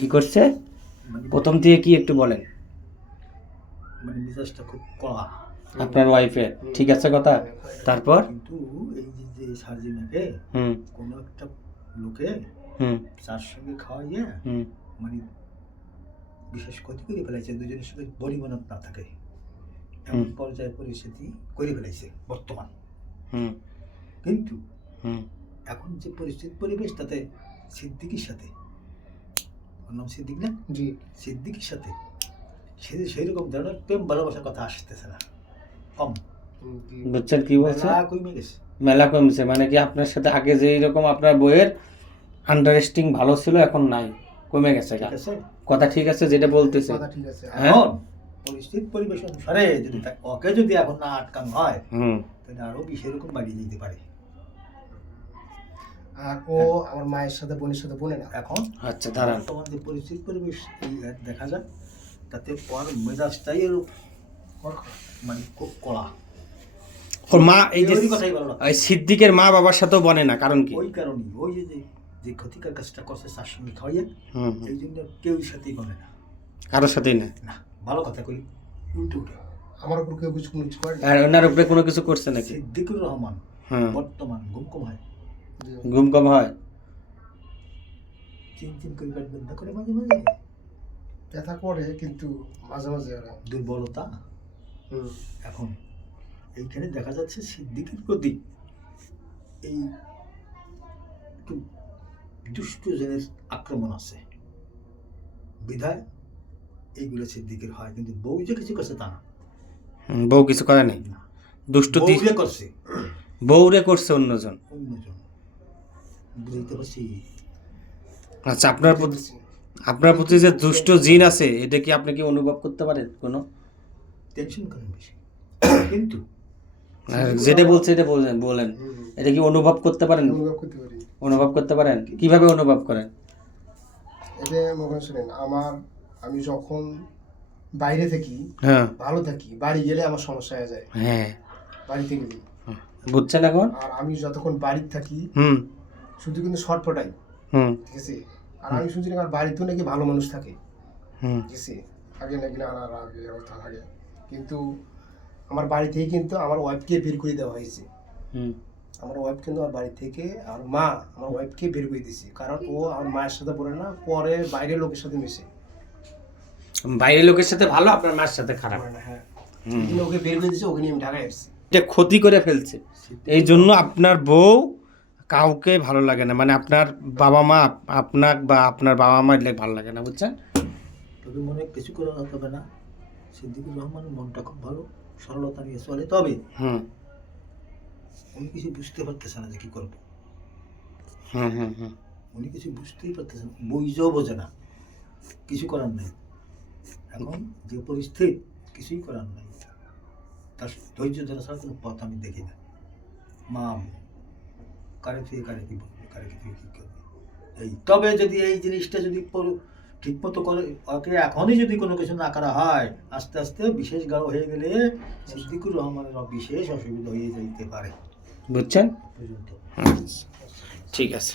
কি করছে মানে প্রথম থেকে কি একটু বলেন মানে মেজাজটা খুব কড়া। আপনার ওয়াইফের, ঠিক আছে কথা। তারপর কিন্তু এই যে সার্জিনাকে হুম কোনো একটা লোকে হুম চার সঙ্গে খাওয়াইয়া হুম মানে বিশেষ ক্ষতি করে ফেলাইছে, দুজনের সাথে বনিবনত না থাকে এমন পর্যায়ে পরিস্থিতি করে ফেলাইছে বর্তমান। হুম কিন্তু হুম এখন যে পরিস্থিতি পরিবেশ তাতে সিদ্দিকির সাথে, ওর নাম সিদ্দিক না, জি সিদ্দিকির সাথে সেই রকম ধরনের প্রেম ভালোবাসার কথা আসতেছে না, কম বুঝছেন কি বলছে, মেলা কমে গেছে। মেলা কমছে মানে কি আপনার সাথে আগে যে রকম আপনার বইয়ের আন্ডারস্ট্যান্ডিং ভালো ছিল এখন নাই, কমে গেছে ঠিক আছে, কথা ঠিক আছে যেটা বলতেছে। কথা ঠিক আছে। হ্যাঁ এখন পরিস্থিতি পরিবেশ অনুসারে যদি ওকে যদি এখন না আটকানো হয় হুম তাহলে আরো বেশি এরকম বাড়িয়ে যেতে পারে। আর ও আমার মায়ের সাথে বোনের সাথে বোনে না। এখন আচ্ছা দাঁড়ান, বর্তমান যে পরিস্থিতি পরিবেশ এই দেখা যায় তাতে ওর মেজাজটাই এর মানে খুব কড়া। ওর মা এই যে ওই কথাই ভালো লাগে। এই সিদ্দিকের মা বাবার সাথেও বনে না, কারণ কি? ওই কারণে ওই যে ক্ষতিকর কাজটা করছে তার সঙ্গে খাওয়াইয়া, হুম এই জন্য কেউ সাথেই বলে না। কারোর সাথেই না। না ভালো কথা কই, উল্টো উল্টো। আমার উপর কেউ কিছু কোনো কিছু করে না। আর ওনার উপরে কোনো কিছু করছে নাকি? সিদ্দিকুর রহমান হ্যাঁ বর্তমান গুমকম হয়, জি। ঘুম কম হয়, চিন করে পেট বন্ধ করে মাঝে মাঝে, ব্যথা করে কিন্তু মাঝে মাঝে ওরা দুর্বলতা। এখন এইখানে দেখা যাচ্ছে সিদ্দিকের প্রতি এই একটু দুষ্ট জনের আক্রমণ আছে বিধায় এইগুলো সিদ্দিকের হয়, কিন্তু বউ যে কিছু করছে তা না। বউ কিছু করে নাই, না, দুষ্ট বউরে করছে বউরে করছে অন্যজন। অন্যজন, বুঝতে পারছি। আচ্ছা আপনার প্রতি যে দুষ্ট জিন আছে এটা কি আপনি কি অনুভব করতে পারেন কোনো? টেনশন করেন বেশি, কিন্তু যেটা বলছে এটা বলেন এটা কি অনুভব করতে পারেন? অনুভব করতে পারি। অনুভব করতে পারেন কিভাবে অনুভব করেন? এটা মনে শুনেন, আমি যখন বাইরে থাকি হ্যাঁ ভালো থাকি, বাড়ি গেলে আমার সমস্যা হয়ে যায় হ্যাঁ বাড়িতে গেলে। বুঝছেন এখন? আর আমি যতক্ষণ বাড়িতে থাকি হুম শুধু কিন্তু শর্টপটাই, হুম ঠিক আছে। আর আমি শুনছি আমার বাড়িতেও নাকি ভালো মানুষ থাকে, হুম ঠিক আছে। আগে নাকি না না আগে অবস্থা থাকে, কিন্তু আমার বাড়ি থেকে কিন্তু আমার ওয়াইফকে বের করে দেওয়া হয়েছে। হুম আমার ওয়াইফ কিন্তু আমার বাড়ি থেকে আর মা আমার ওয়াইফকে বের করে দিয়েছে, কারণ ও আমার মায়ের সাথে বলে না, পরে বাইরের লোকের সাথে মিশে। বাইরের লোকের সাথে ভালো, আপনার মার সাথে খারাপ। বলে না, হ্যাঁ ওকে বের করে দিয়েছে, ওকে নিয়ে আমি ঢাকায় আসছি। এটা ক্ষতি করে ফেলছে, এই জন্য আপনার বউ কাউকে ভালো লাগে না, মানে আপনার বাবা মা আপনার বা আপনার বাবা মা ভালো লাগে না, বুঝছেন? তবে মনে কিছু করা হবে না, সিদ্দিকুর রহমানের মনটা খুব ভালো, সরলতা নিয়ে চলে। তবে হুম উনি কিছু বুঝতে পারতেছে না যে কি করবো, হুম হুম হুম উনি কিছু বুঝতেই পারতেছে না, বুঝেও বোঝে না, কিছু করার নেই। এখন যে পরিস্থিতি কিছুই করার নেই, তার ধৈর্য ধরা ছাড়া কোনো পথ আমি দেখি না। মা কারে থেকে কারে কি বলবে, কারে থেকে কী করবে এই। তবে যদি এই জিনিসটা যদি ঠিক মতো করে ওকে এখনই যদি কোনো কিছু না করা হয়, আস্তে আস্তে বিশেষ গাঢ় হয়ে গেলে সিদ্দিকুর রহমানের বিশেষ অসুবিধা হয়ে যেতে পারে বুঝছেন? পর্যন্ত। ঠিক আছে।